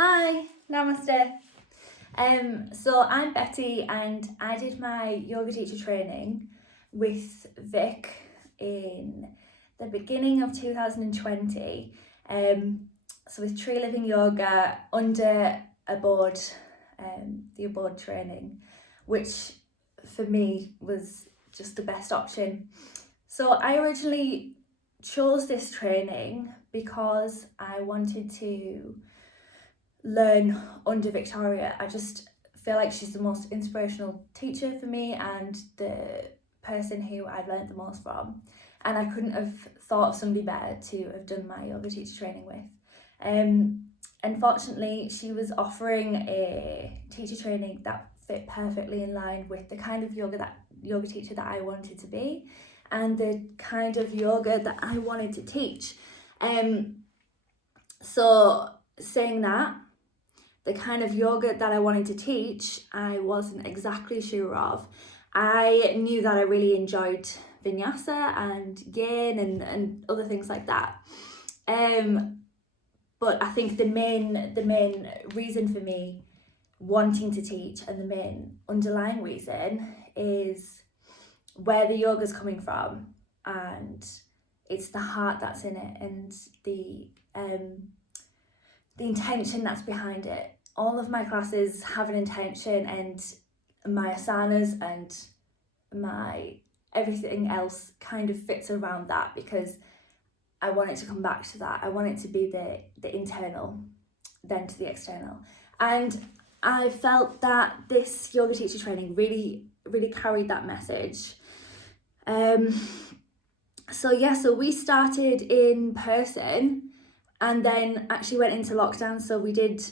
Hi, namaste. So I'm Betty and I did my yoga teacher training with Vic in the beginning of 2020. So with Tree Living Yoga under Abode, the Abode training, which for me was just the best option. So I originally chose this training because I wanted to learn under Victoria. I just feel like she's the most inspirational teacher for me and the person who I've learned the most from, and I couldn't have thought of somebody better to have done my yoga teacher training with. Unfortunately, she was offering a teacher training that fit perfectly in line with the kind of yoga teacher that I wanted to be and the kind of yoga that I wanted to teach. So saying that, the kind of yoga that I wanted to teach, I wasn't exactly sure of. I knew that I really enjoyed vinyasa and yin and other things like that. But I think the main reason for me wanting to teach and the main underlying reason is where the yoga's coming from, and it's the heart that's in it and the intention that's behind it. All of my classes have an intention, and my asanas and my everything else kind of fits around that because I want it to come back to that. I want it to be the internal, then to the external. And I felt that this yoga teacher training really carried that message. So we started in person and then actually went into lockdown, so we did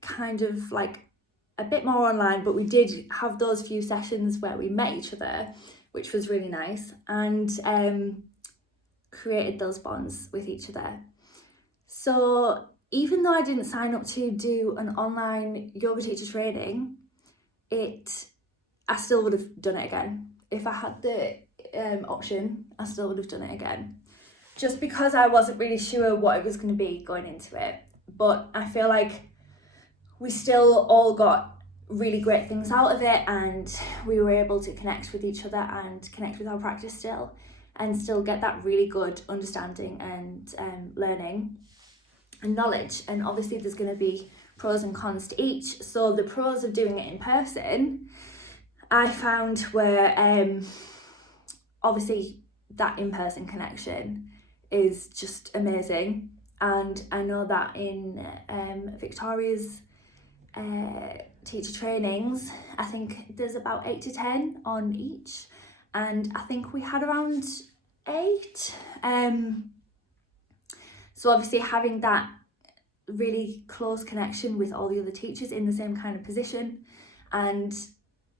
kind of like a bit more online, but we did have those few sessions where we met each other, which was really nice, and created those bonds with each other. So even though I didn't sign up to do an online yoga teacher training, I still would have done it again. If I had the option, I still would have done it again, just because I wasn't really sure what it was going to be going into it. But I feel like we still all got really great things out of it, and we were able to connect with each other and connect with our practice still, and still get that really good understanding and learning and knowledge. And obviously there's going to be pros and cons to each. So the pros of doing it in person, I found, were obviously that in-person connection is just amazing. And I know that in Victoria's teacher trainings, I think there's about 8 to 10 on each, and I think we had around 8. So obviously having that really close connection with all the other teachers in the same kind of position and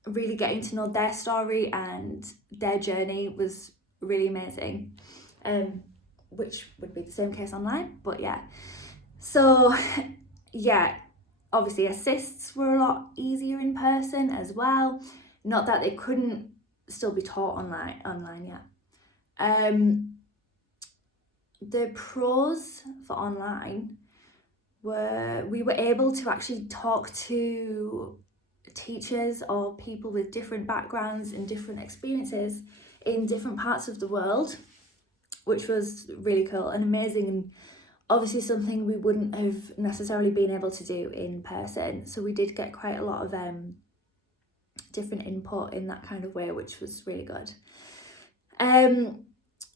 really getting to know their story and their journey was really amazing, which would be the same case online, but yeah. So yeah, obviously assists were a lot easier in person as well. Not that they couldn't still be taught online yet. The pros for online were we were able to actually talk to teachers or people with different backgrounds and different experiences in different parts of the world, which was really cool and amazing, and obviously something we wouldn't have necessarily been able to do in person. So we did get quite a lot of different input in that kind of way, which was really good.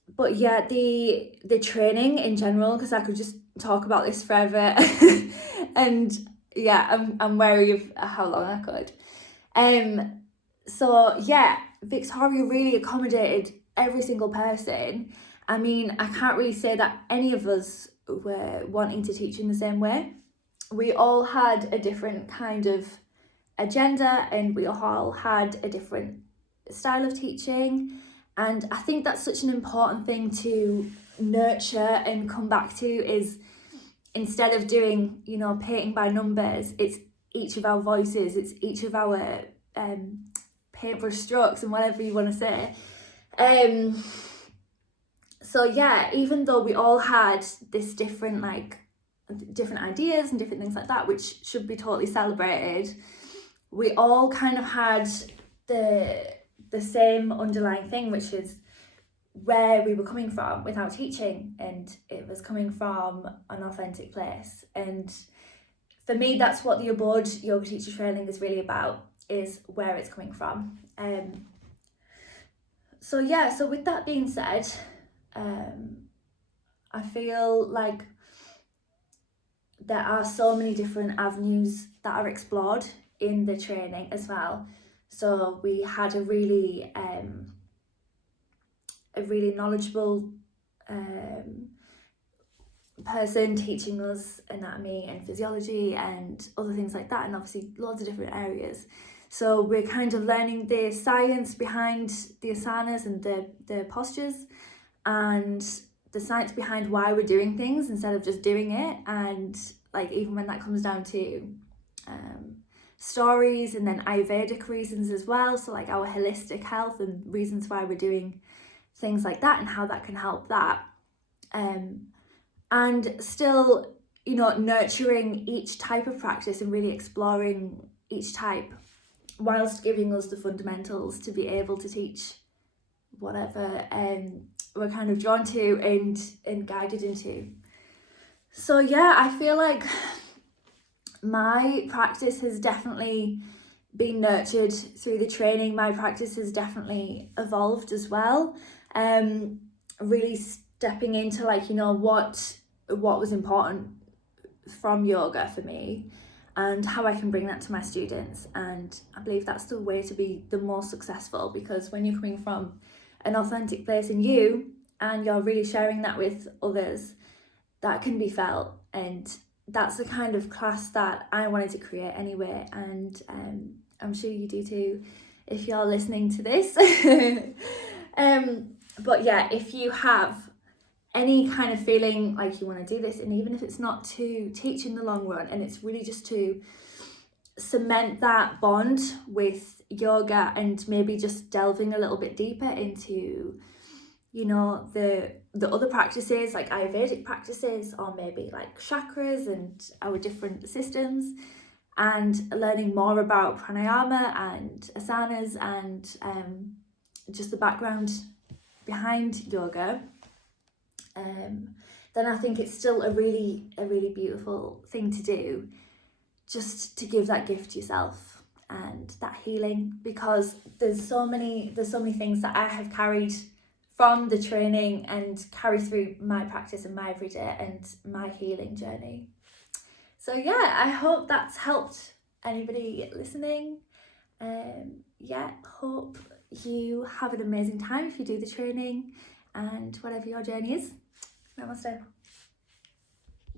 But yeah, the training in general, because I could just talk about this forever and yeah, I'm wary of how long I could. So yeah, Victoria really accommodated every single person. I mean, I can't really say that any of us were wanting to teach in the same way. We all had a different kind of agenda, and we all had a different style of teaching. And I think that's such an important thing to nurture and come back to, is instead of doing, painting by numbers, it's each of our voices, it's each of our paintbrush strokes and whatever you want to say. So yeah, even though we all had this different different ideas and different things like that, which should be totally celebrated, we all kind of had the same underlying thing, which is where we were coming from with our teaching, and it was coming from an authentic place. And for me, that's what the Abode yoga teacher training is really about, is where it's coming from. So with that being said, I feel like there are so many different avenues that are explored in the training as well. So we had a really knowledgeable person teaching us anatomy and physiology and other things like that, and obviously loads of different areas. So we're kind of learning the science behind the asanas and the postures, and the science behind why we're doing things instead of just doing it. And like, even when that comes down to stories, and then Ayurvedic reasons as well, so like our holistic health and reasons why we're doing things like that and how that can help that, and still, nurturing each type of practice and really exploring each type, whilst giving us the fundamentals to be able to teach whatever we're kind of drawn to and guided into. So I feel like my practice has definitely been nurtured through the training. My practice has definitely evolved as well. Really stepping into what was important from yoga for me, and how I can bring that to my students. And I believe that's the way to be the most successful, because when you're coming from an authentic place in you and you're really sharing that with others, that can be felt. And that's the kind of class that I wanted to create anyway, and I'm sure you do too if you're listening to this. But if you have any kind of feeling like you want to do this, and even if it's not to teach in the long run, and it's really just to cement that bond with yoga, and maybe just delving a little bit deeper into the other practices, like Ayurvedic practices, or maybe like chakras and our different systems, and learning more about pranayama and asanas and just the background behind yoga, then I think it's still a really beautiful thing to do, just to give that gift to yourself and that healing, because there's so many things that I have carried from the training and carry through my practice and my everyday and my healing journey. So I hope that's helped anybody listening. Hope you have an amazing time if you do the training, and whatever your journey is. Namaste.